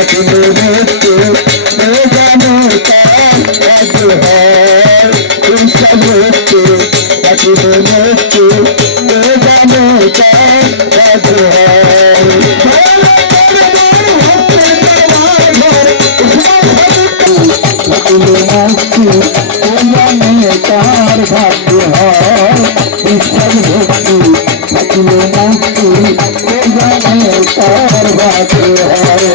থাকিলে মুক্তি জানো তার কাজ হয় ইচ্ছা মুক্তি থাকিলে মুক্তি জানো তার কাজ হয় থাকিলে মুক্তি জানো তার ভাগ্য হয় ইচ্ছা মুক্তি থাকিলে মুক্তি জানো তার ভাগ্য হয়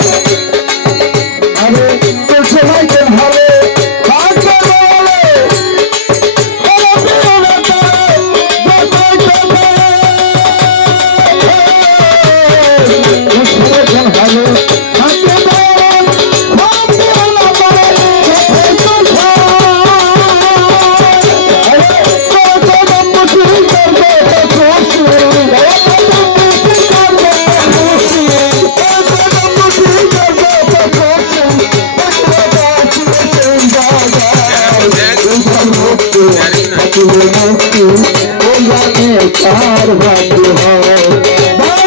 তার ভাগ্য হয়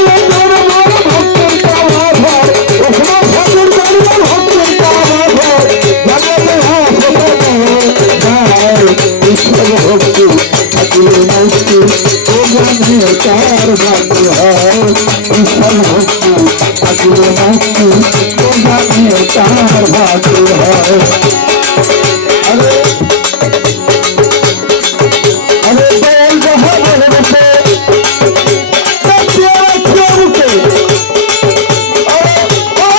ভক্তি থাকিলে মুক্তি তার ভাগ্য হয় ভক্তি থাকিলে মুক্তি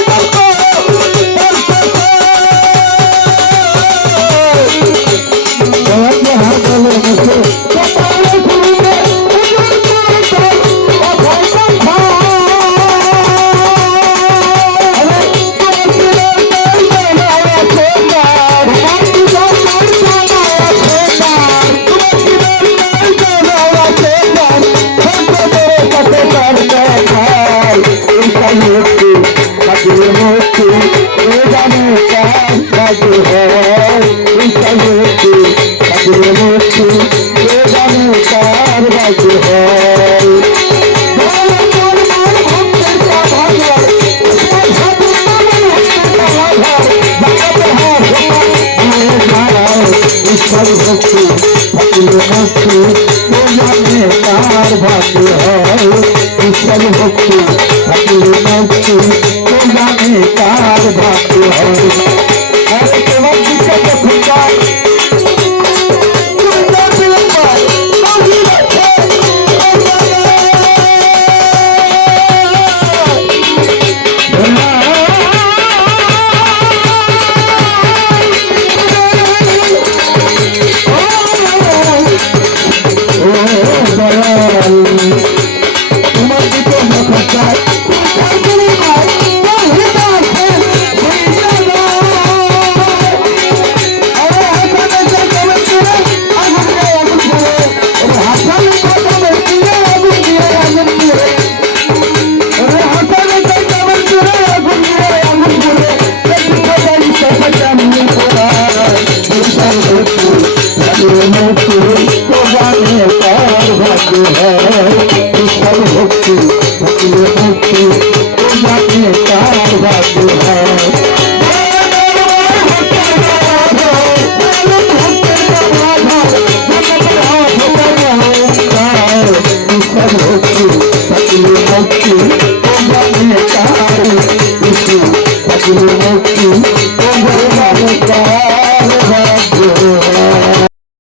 তার ভাগ্য হয় ভক্তি থাকিলে মুক্তি তার ভাগ্য হয় ঈশ্বর ভক্তি থাকিলে মুক্তি তার ভাগ্য হয় ভক্তি থাকিলে মুক্তি তার ভাগ্য হয় ভক্তি থাকিলে মুক্তি তার থাকিলে মুক্তি